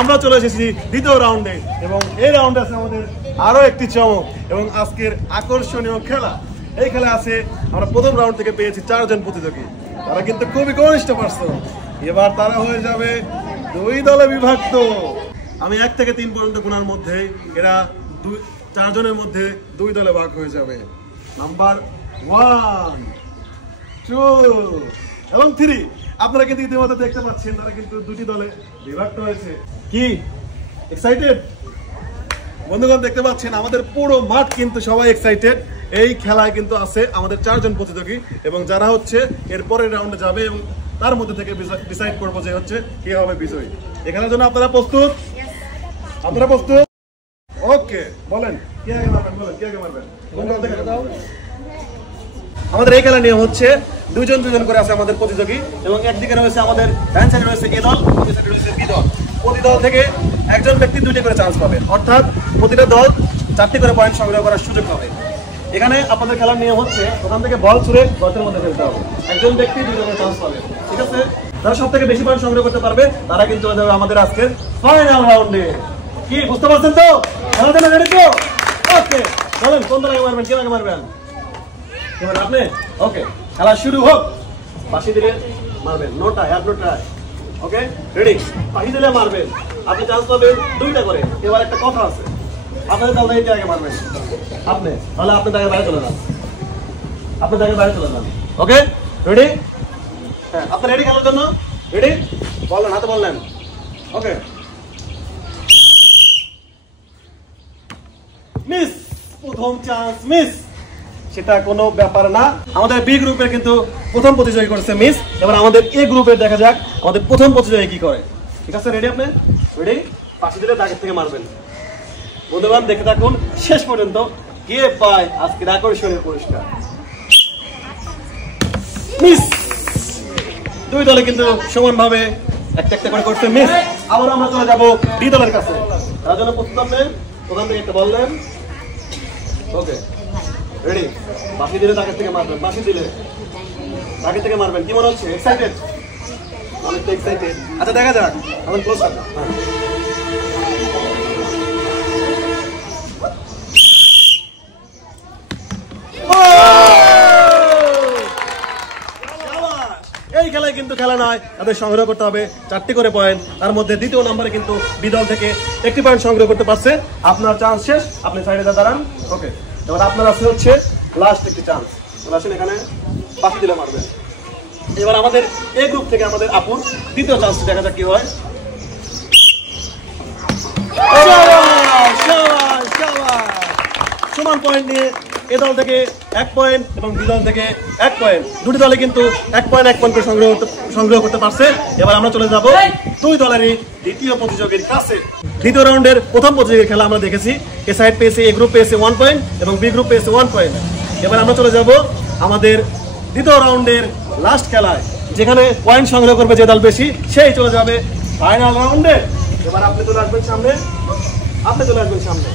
আমরা চলে এসেছি দ্বিতীয় রাউন্ডে এবং এই রাউন্ডে আছে আমাদের আরো একটি চমক এবং আজকের আকর্ষণীয় খেলা। এই খেলা আছে আমরা প্রথম রাউন্ড থেকে পেয়েছি 4 জন প্রতিযোগী, তারা কিন্তু খুবই ঘনিষ্ঠ পারসন। এবার তারা হয়ে যাবে 2 দলে বিভক্ত। আমি 1 থেকে 3 পর্যন্ত গুণার মধ্যে এরা 4 জনের মধ্যে 2 দলে ভাগ হয়ে যাবে। নাম্বার 1, 2 এবং 3। আপনারা কিন্তু ইতিমধ্যে দেখতে পাচ্ছেন তারা কিন্তু 2টি দলে বিভক্ত হয়েছে। কি এক্সাইটেড বন্ধুগণ? দেখতে পাচ্ছেন আমাদের পুরো মাঠ কিন্তু সবাই এক্সাইটেড। এই খেলায় কিন্তু আছে আমাদের 4 জন প্রতিযোগী এবং যারা হচ্ছে এর পরের রাউন্ডে যাবে এবং তার মধ্যে থেকে ডিসাইড করবো যে হচ্ছে কে হবে বিজয়ী। এখানের জন্য আপনারা প্রস্তুত? আপনারা প্রস্তুত? ওকে, বলেন কে আগে মারবেন, বলেন কে আগে মারবেন। আমাদের এই খেলার নিয়ম হচ্ছে 2 জন 2 জন করে আছে আমাদের প্রতিযোগী এবং একদিকে রয়েছে আমাদের ডান সাইডে রয়েছে এ দল, অপর সাইডে রয়েছে বি দল। প্রতি দল থেকে একজন ব্যক্তি 2টি করে চান্স পাবে, অর্থাৎ প্রতিটা দল 4টি করে পয়েন্ট সংগ্রহ করার সুযোগ পাবে। এখানে আপনাদের খেলার নিয়ম হচ্ছে ওখান থেকে বল ছুঁড়ে গর্তের মধ্যে ফেলতে হবে। একজন ব্যক্তি 2 করে চান্স পাবে, ঠিক আছে? যারা সবথেকে বেশি পয়েন্ট সংগ্রহ করতে পারবে তারা কিন্তু চলে যাবে আমাদের আজকের ফাইনাল রাউন্ডে। কি বুঝতে পারছেন তো? খেলার জন্য রেডি তো? ওকে, চলেন কোন দল আগে মারবেন, কে আগে মারবেন? এবার আপনি ওকে, খেলা শুরু হোক। বাঁশি দিলে মারবেন, no try, have no try. Okay ready? বাঁশি দিলে মারবেন, আপনি চান্স পাবেন 2টা করে। এবার একটা কথা আছে, আপনাদের দল থেকে আগে মারবেন আপনি, তাহলে আপনি তাকে বাইরে চলে যান, আপনি তাকে বাইরে চলে যান। Okay ready? হ্যাঁ, আপনি রেডি খেলার জন্য? রেডি? বললেন, হাতে বললেন। ওকে, মিস, প্রথম চান্স মিস, সেটা কোনো ব্যাপার না। আমাদের বি গ্রুপের কিন্তু প্রথম প্রতিযোগী করেছে মিস। এবার আমাদের এ গ্রুপের দেখা যাক আমাদের প্রথম প্রতিযোগী কি করে। ঠিক আছে, রেডি? আপনি রেডি? পাশে দিলে দাগের থেকে মারবেন। বন্ধুগণ দেখে থাকুন শেষ পর্যন্ত, কে পায় আজকের আকর্ষণীয় পুরস্কার। মিস, 2 দলে কিন্তু সমানভাবে একটা করে করছে মিস। আবার আমরা চলে যাবো ডি দলের কাছে। তার জন্য প্রস্তুত আপনি? ওখান থেকে একটা বললেন। Okay ready? বাকি দিলে তাকে থেকে মারবেন, বাকি দিলে তাকে থেকে মারবেন। কি মনে হচ্ছে? এক্সাইটেড? অনেকটা এক্সাইটেড। আচ্ছা দেখা যাক, আমাদের ক্লোজ থাকবে। এই খেলায় কিন্তু খেলা নয়, তাদের সংগ্রহ করতে হবে 4টি করে পয়েন্ট। তার মধ্যে দ্বিতীয় নম্বরে কিন্তু বিদল থেকে 1টি পয়েন্ট সংগ্রহ করতে পারছে। আপনার চান্স শেষ, আপনি সাইডে দাঁড়ান। ওকে, এবার আপনার আছে হচ্ছে লাস্ট একটি চান্স। আসেন এখানে, বাকি দিলে মারবেন। এবার আমাদের এই গ্রুপ থেকে আমাদের আপুর দ্বিতীয় চান্স দেখা যাক কি হয়। সমান পয়েন্ট নিয়ে এ দল থেকে 1 পয়েন্ট এবং বি দল থেকে 1 পয়েন্ট, 2টি দলে কিন্তু 1 পয়েন্ট 1 পয়েন্ট করে সংগ্রহ করতে পারছে। এবার আমরা চলে যাব 2 দলেরই দ্বিতীয় প্রতিযোগীর কাছে। দ্বিতীয় রাউন্ডের প্রথম প্রতিযোগীর খেলা আমরা দেখেছি। এ সাইড পেয়েছে, এ গ্রুপ পেয়েছে 1 পয়েন্ট এবং বি গ্রুপ পেয়েছে 1 পয়েন্ট। এবার আমরা চলে যাব আমাদের দ্বিতীয় রাউন্ডের লাস্ট খেলায়, যেখানে পয়েন্ট সংগ্রহ করবে যে দল বেশি সেই চলে যাবে ফাইনাল রাউন্ডে। এবার আপনি চলে আসবেন সামনে, আপনি চলে আসবেন সামনে।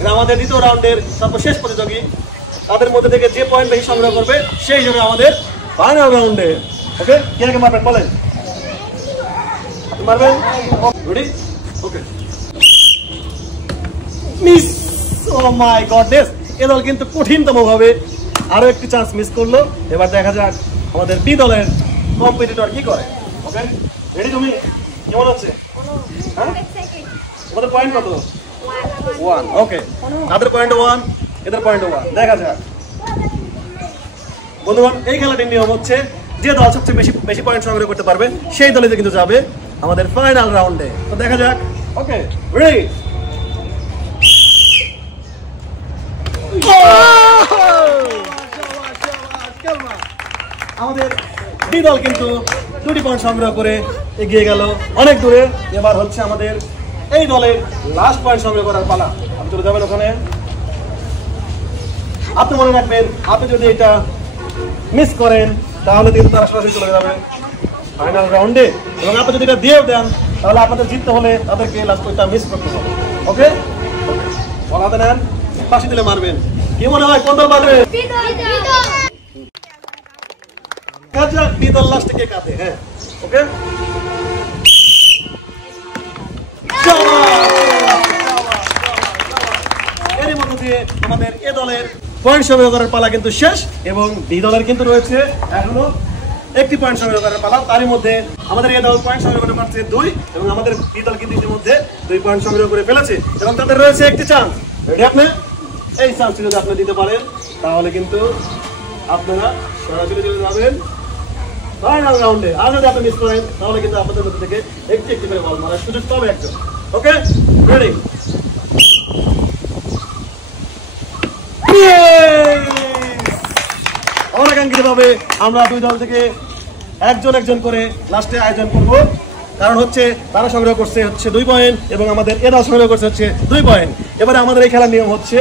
এটা আমাদের দ্বিতীয় রাউন্ডের সর্বশেষ প্রতিযোগী। তাদের মধ্যে থেকে যে পয়েন্ট বেশি সংগ্রহ করবে সেই যাবে আমাদের ফাইনাল রাউন্ডে। ওকে, কে আগে মারবেন বলেন? আপনি মারবেন? Ready? Okay, miss. Oh my goodness, এ দল কিন্তু কঠিনতম ভাবে আরো একটি চান্স মিস করলো। এবার দেখা যাক আমাদের বি দলের কম্পিটিটর কি করে। Okay ready? তুমি কেমন হচ্ছে? হ্যাঁ, আমাদের পয়েন্ট কত? 1। ওকে, তাদের পয়েন্ট 1, এদের পয়েন্ট 1। দেখা যাক বন্ধুগণ, এই খেলাটির নিয়ম হচ্ছে যে দল সবচেয়ে বেশি পয়েন্ট সংগ্রহ করতে পারবে সেই দলে কিন্তু যাবে আমাদের ফাইনাল রাউন্ডে। তো দেখা যাক। Okay ready? আমাদের বি দল কিন্তু 2টি পয়েন্ট সংগ্রহ করে এগিয়ে গেল অনেক দূরে। এবার হচ্ছে আমাদের এই দলের লাস্ট পয়েন্ট সংগ্রহ করার পালা। আপনি চলে যাবেন ওখানে। আপনি মনে রাখবেন, আপনি যদি এটা মিস করেন তাহলে কিন্তু তারা সরাসরি চলে যাবে ফাইনাল রাউন্ডে, এবং আপনি যদি এটা দিয়েও দেন তাহলে আপনাদের জিততে হলে তাদেরকে লাস্ট পয়েন্টটা মিস করতে হবে। ওকে, বল হাতে নেন, পাশে দিলে মারবেন। কি মনে হয় কোন দল মারবে? বি দল লাস্টে কে কাটে? হ্যাঁ, ওকে আমাদের এ দলের পয়েন্ট সংগ্রহ করার পালা কিন্তু শেষ এবং বি দলের কিন্তু রয়েছে এখনো একটি পয়েন্ট সংগ্রহ করার পালা। তারই মধ্যে আমাদের এ দল পয়েন্ট সংগ্রহ করতে পারছে 2 এবং আমাদের বি দল কিন্তু ইতিমধ্যে 2 পয়েন্ট সংগ্রহ করে ফেলেছে এবং তাদের রয়েছে একটি চান্স। রেডি আপনি? এই চান্সটি যদি আপনি দিতে পারেন তাহলে কিন্তু আপনারা সরাসরি চলে যাবেন ফাইনাল রাউন্ডে। আর যদি আপনি মিস করেন তাহলে কিন্তু আপনাদের মধ্যে থেকে একটি করে বল মারার সুযোগ পাবে একজন। ওকে, রেডি? অনাকাঙ্ক্ষিতভাবে আমরা 2 দল থেকে একজন করে লাস্টে আয়োজন করব, কারণ হচ্ছে তারা সংগ্রহ করছে হচ্ছে 2 পয়েন্ট এবং আমাদের এ দল সংগ্রহ করছে হচ্ছে 2 পয়েন্ট। এবারে আমাদের এই খেলার নিয়ম হচ্ছে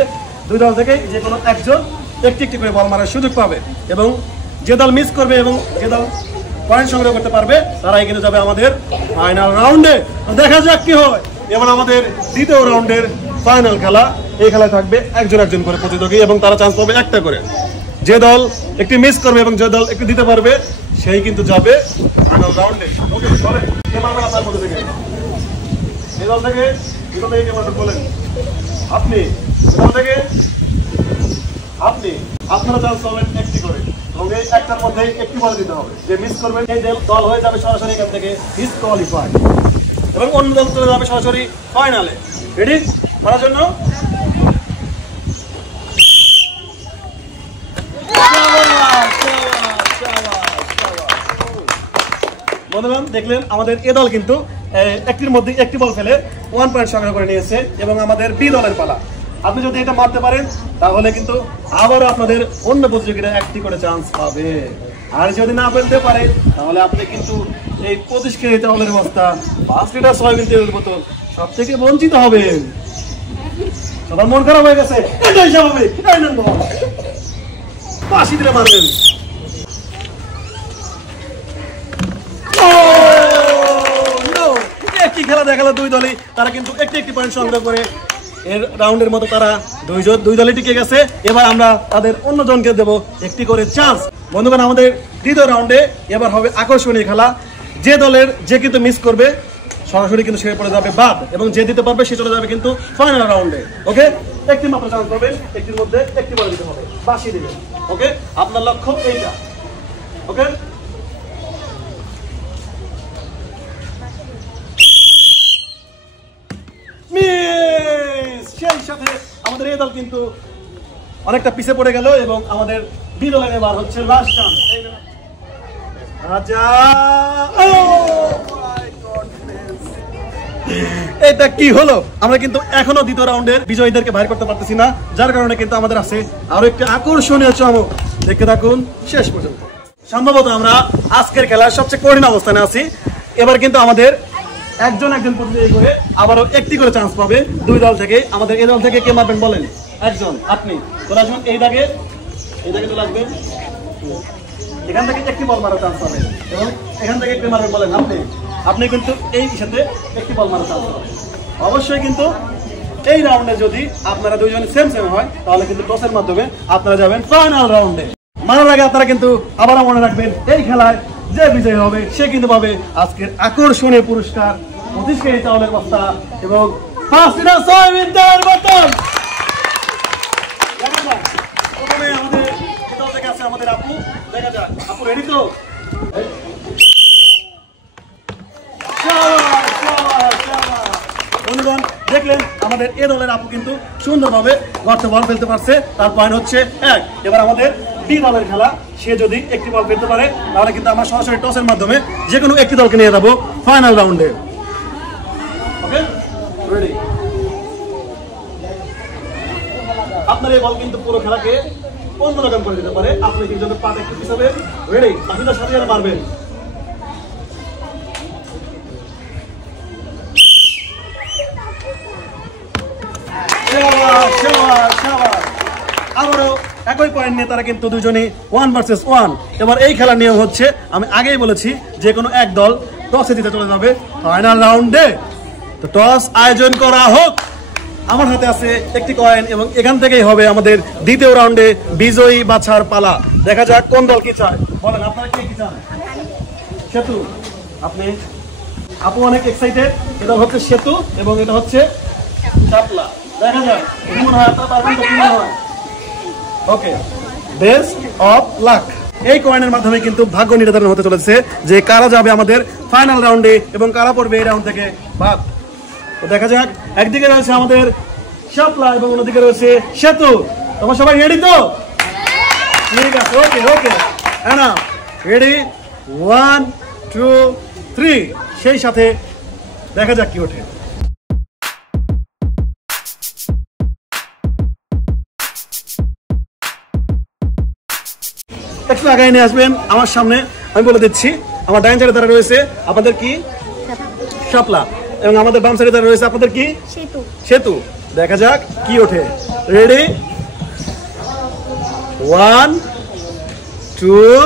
2 দল থেকে যে কোনো একজন একটি করে বল মারার সুযোগ পাবে এবং যে দল মিস করবে এবং যে দল পয়েন্ট সংগ্রহ করতে পারবে তারাই কিন্তু যাবে আমাদের ফাইনাল রাউন্ডে। দেখা যাক কি হয়। এবার আমাদের দ্বিতীয় রাউন্ডের ফাইনাল খেলা। এই খেলায় থাকবে একজন করে প্রতিযোগী এবং তারা চান্স পাবে একটা করে। যে দল একটি মিস করবে এবং যে দল একটু দিতে পারবে সেই কিন্তু যাবে ফাইনাল রাউন্ডে। ওকে, চলে এবার আপনার মধ্যে থেকে এই দল থেকে কে মাত্র বলেন আপনি, দল থেকে আপনি, আপনারা চান্স পাবেন একটি করে এবং এই একটার মধ্যে একটি বল দিতে হবে। যে মিস করবেন এই দল হয়ে যাবে সরাসরি এখান থেকে ডিসকোয়ালিফাই এবং অন্য দল চলে যাবে সরাসরি ফাইনালে। রেডি করার জন্য? বন্ধুগণ, দেখলেন আমাদের এ দল কিন্তু একটির মধ্যে একটি বল ফেলে 1 পয়েন্ট সংগ্রহ করে নিয়েছে এবং আমাদের বি দলের পালা। আপনি যদি এটা মারতে পারেন তাহলে কিন্তু আবারও আপনাদের অন্য প্রতিযোগীরা একটি করে চান্স পাবে। আর যদি না ফেলতে পারে তাহলে আপনি কিন্তু এই 25 কেজি চাউলের বস্তা 5 লিটার সয়াবিন তেলের বোতল সব থেকে বঞ্চিত হবেন। সবার মন খারাপ হয়ে গেছে, এটাই স্বাভাবিক। পাশি দিলে মারবেন। একটি খেলা দেখালো 2 দলই, তারা কিন্তু একটি পয়েন্ট সংগ্রহ করে এর রাউন্ডের মতো তারা 2 দলই টিকে গেছে। এবার আমরা তাদের অন্য জনকে দেব একটি করে চান্স। বন্ধুগণ, আমাদের দ্বিতীয় রাউন্ডে এবার হবে আকর্ষণীয় খেলা। যে দলের যে কিন্তু মিস করবে সরাসরি কিন্তু সে পড়ে যাবে বাদ এবং যে দিতে পারবে সে চলে যাবে কিন্তু ফাইনাল রাউন্ডে। ওকে, একটি মাত্র চান্স পাবেন, একটির মধ্যে একটি বল দিতে হবে, বাসি দিবেন। ওকে, আপনার লক্ষ্য এইটা। ওকে, সেই সাথে আমাদের এই দল কিন্তু অনেকটা পিছিয়ে পড়ে গেল এবং আমাদের বি দলের এবার হচ্ছে লাস্ট চান্স। এটা কি হলো? আমরা কিন্তু এখনো দ্বিতীয় রাউন্ডের বিজয়ীদেরকে বাইর করতে পারতেছি না, যার কারণে কিন্তু আমাদের আছে আরো একটি আকর্ষণীয় চমক। দেখতে থাকুন শেষ পর্যন্ত। সম্ভবত আমরা আজকের খেলার সবচেয়ে কঠিন অবস্থানে আছি। এবার কিন্তু আমাদের একজন প্রতিযোগী করে আবারও একটি করে চান্স পাবে 2 দল থেকে। আমাদের এই দল থেকে কে মারবেন বলেন? একজন, আপনি চলে আসবেন এই দাগে চলে আসবেন। এখান থেকে একটি বল মারার চান্স পাবেন এবং এখান থেকে কে মারবেন বলেন? আপনি কিন্তু এই সাথে একটি বল মারার চান্স পাবেন। অবশ্যই কিন্তু এই রাউন্ডে যদি আপনারা 2 জন সেম হয় তাহলে কিন্তু টসের মাধ্যমে আপনারা যাবেন ফাইনাল রাউন্ডে। মারার আগে আপনারা কিন্তু আবারও মনে রাখবেন এই খেলায় যে বিজয়ী হবে সে কিন্তু পাবে আজকের আকর্ষণীয় পুরস্কার 25 কেজি চাউলের বস্তা এবং 5 লিটার সয়াবিন তেলের বোতল। প্রথমে আমাদের দল থেকে আছে আমাদের আপু। দেখা যাক আপু রেডি তো? বন্ধুগণ, দেখলেন আমাদের এ দলের আপু কিন্তু সুন্দরভাবে গর্তে বল ফেলতে পারছে, তার পয়েন্ট হচ্ছে 1। এবার আমাদের বি দলের খেলা। সে যদি একটি বল ফেলতে পারে তাহলে কিন্তু আমরা সরাসরি টসের মাধ্যমে যে কোনো একটি দলকে নিয়ে যাবো ফাইনাল রাউন্ডে। ওকে, রেডি? আপনার এই বল কিন্তু পুরো খেলাকে অন্যরকম করে দিতে পারে। আপনি কিন্তু পাট একটু পিছাবে। রেডি? বাকিটা সাথে সাথে মারবেন। আবারও একই পয়েন্ট নিয়ে তারা কিন্তু দুজনেই 1 ভার্সেস 1। এবার এই খেলার নিয়ম হচ্ছে আমি আগেই বলেছি যে কোনো এক দল টসে জিতে চলে যাবে ফাইনাল রাউন্ডে। তো টস আয়োজন করা হোক। আমার হাতে আছে একটি কয়েন এবং এখান থেকেই হবে আমাদের দ্বিতীয় রাউন্ডে বিজয়ী বাছার পালা। দেখা যাক কোন দল কি চায়। বলেন আপনারা কে কি চান? সেতু, আপনি? আপু অনেক এক্সাইটেড। এটা হচ্ছে সেতু এবং এটা হচ্ছে শাপলা। দেখা যাক কি মনে হয়, আপনারা পারবেন তো? কি মনে হয়? ওকে, বেস্ট অফ লাক। এই কয়েনের মাধ্যমে কিন্তু ভাগ্য নির্ধারণ হতে চলেছে যে কারা যাবে আমাদের ফাইনাল রাউন্ডে এবং কারা পড়বে এই রাউন্ড থেকে বাদ। তো দেখা যাক, একদিকে রয়েছে আমাদের শাপলা এবং অন্যদিকে রয়েছে সেতু। তোমরা সবাই রেডি তো? ঠিক আছে, ওকে ওকে, না রেডি, 1 2 3। সেই সাথে দেখা যাক কি ওঠে। একটু আগায় নিয়ে আসবেন আমার সামনে, আমি বলে দিচ্ছি। আমার ডাইন সাইডে দ্বারা রয়েছে আপনাদের কি? শাপলা। এবং আমাদের বাম সাইডে দ্বারা রয়েছে আপনাদের কি? সেতু। দেখা যাক কি ওঠে। রেডি, 1 2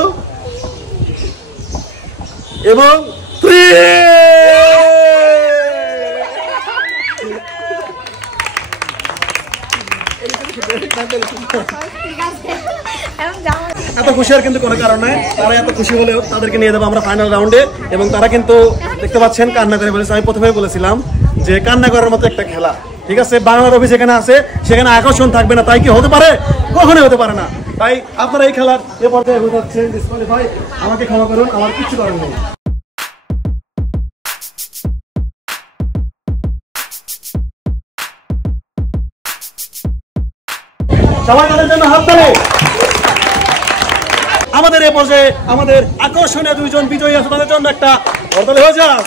এবং 3। এত খুশি আর কিন্তু কোনো কারণ নাই। তারা এত খুশি হলেও তাদেরকে নিয়ে যাবো আমরা ফাইনাল রাউন্ডে। এবং তারা কিন্তু দেখতে পাচ্ছেন কান্না করে বলেছে। আমি প্রথমে বলেছিলাম যে কান্না করার মতো একটা খেলা, ঠিক আছে? বাংলার অফিস যেখানে আছে সেখানে আকর্ষণ থাকবে না, তাই কি হতে পারে? কখনোই হতে পারে না। তাই আপনারা এই খেলার এ পর্যায়ে বোঝাচ্ছেন ডিসকোয়ালিফাই। আমাকে ক্ষমা করুন, আমার কিচ্ছু করার নেই। সবাই তাদের জন্য হাততালি। আমাদের এই পর্যায়ে আমাদের আকর্ষণীয় দুইজন বিজয়ী আছে, তাদের জন্য একটা করতালি হয়ে যাক।